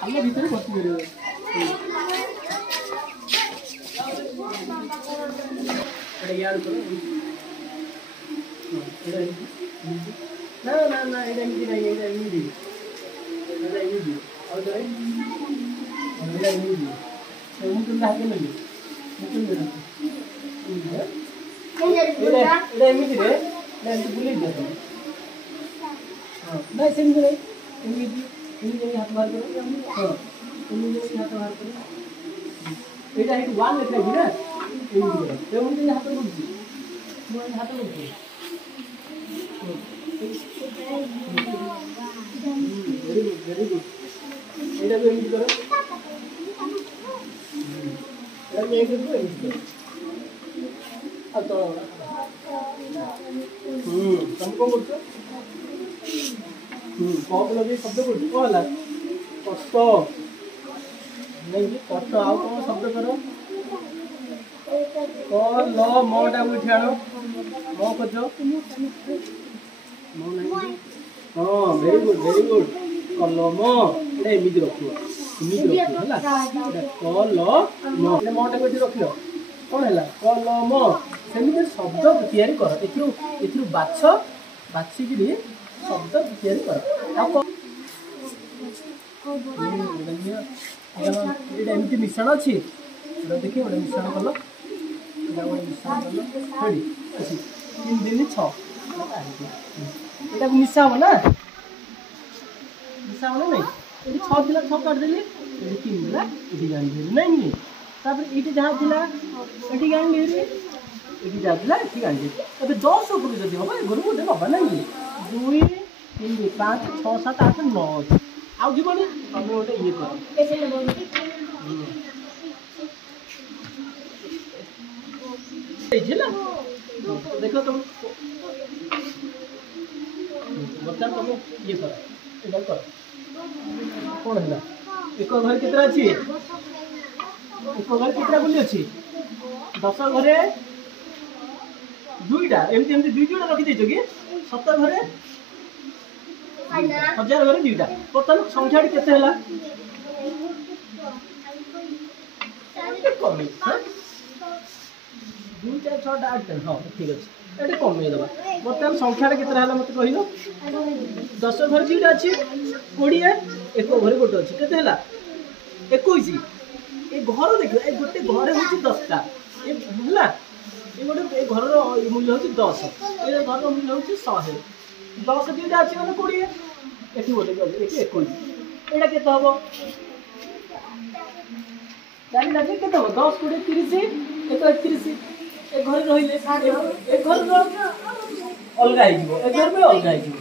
खाला भीतर बस गयो अरे यार करो ना ना ना इधर नहीं इधर नहीं और इधर नहीं तो मुझे हाथ में लगे मुझे दे इधर नहीं रे ना तो भूल गया हां नहीं समझ नहीं इनके हाथ बाहर करो हां इनके हाथ बाहर करो एटा हेड 1 लेखा है ना ये मुझे हाथ में मुझे हाथ में वेरी गुड एटा भी एंड करो एटा एक करो अब तो तुम को बोलते कौन लगे शब्द बोलते कौन ला कष्ट नहीं जी कष्ट आओ कौन शब्द करो कौन लो मोटा उठे आनो मो कजो मो नहीं हां वेरी गुड कलम एटा इमिज रखो हला कल म एटा मोटा कोठी रखलो कौन हला कलम सेमिते शब्द तैयारी कर एथु बाछि कि शब्द तैयारी कर एटा एमती मिश्रण अच्छी देखिए गोटे मिश्रण कल मिश्रण कल रेडी अच्छी 3 दिन 6 मिसा हम ना मिसा हम ना नहीं 6 दिला 6 काट देली 3 दिला ये जान नहीं तापर ये जहाँ थिला ये गान ले रे ये जातला ठीक आंजे अब 10 ऊपर जदी होबा घर को देबा बना नहीं 2 3 5 6 7 8 9 आउ जीवन हम ओटे ये कर कैसे लेबो एजिला देखो तुम बच्चा तुम ये कर इधर कर कौन है एक घर कितना अच्छी एक घर कितना बोली अच्छी 10 घरे दुईटा एमती एमती दुई जोड़ा रखी देछो कि 7 घरे 1000 घरे दुईटा टोटल संख्या केते हला कमी 2 4 6 8 10 हां ठीक अछि एटे कमी देबा टोटल संख्या केते हला मते कहिलो 10 घरे दुईटा अछि 20 एक घरे गोटे अछि केते हला 21 ए घर देखो ए गोटे घरे होछि 10टा ए हला ये गोटे घर मूल्य हूँ 10 ये घर मूल्य हूँ 100 10 दुईटा अच्छी मैंने 20 एटी गोटे 21 यहाँ के हम चार लगे के 10 20 30 एक 31 एक घर रही एक घर अलग हो घर में अलग हो।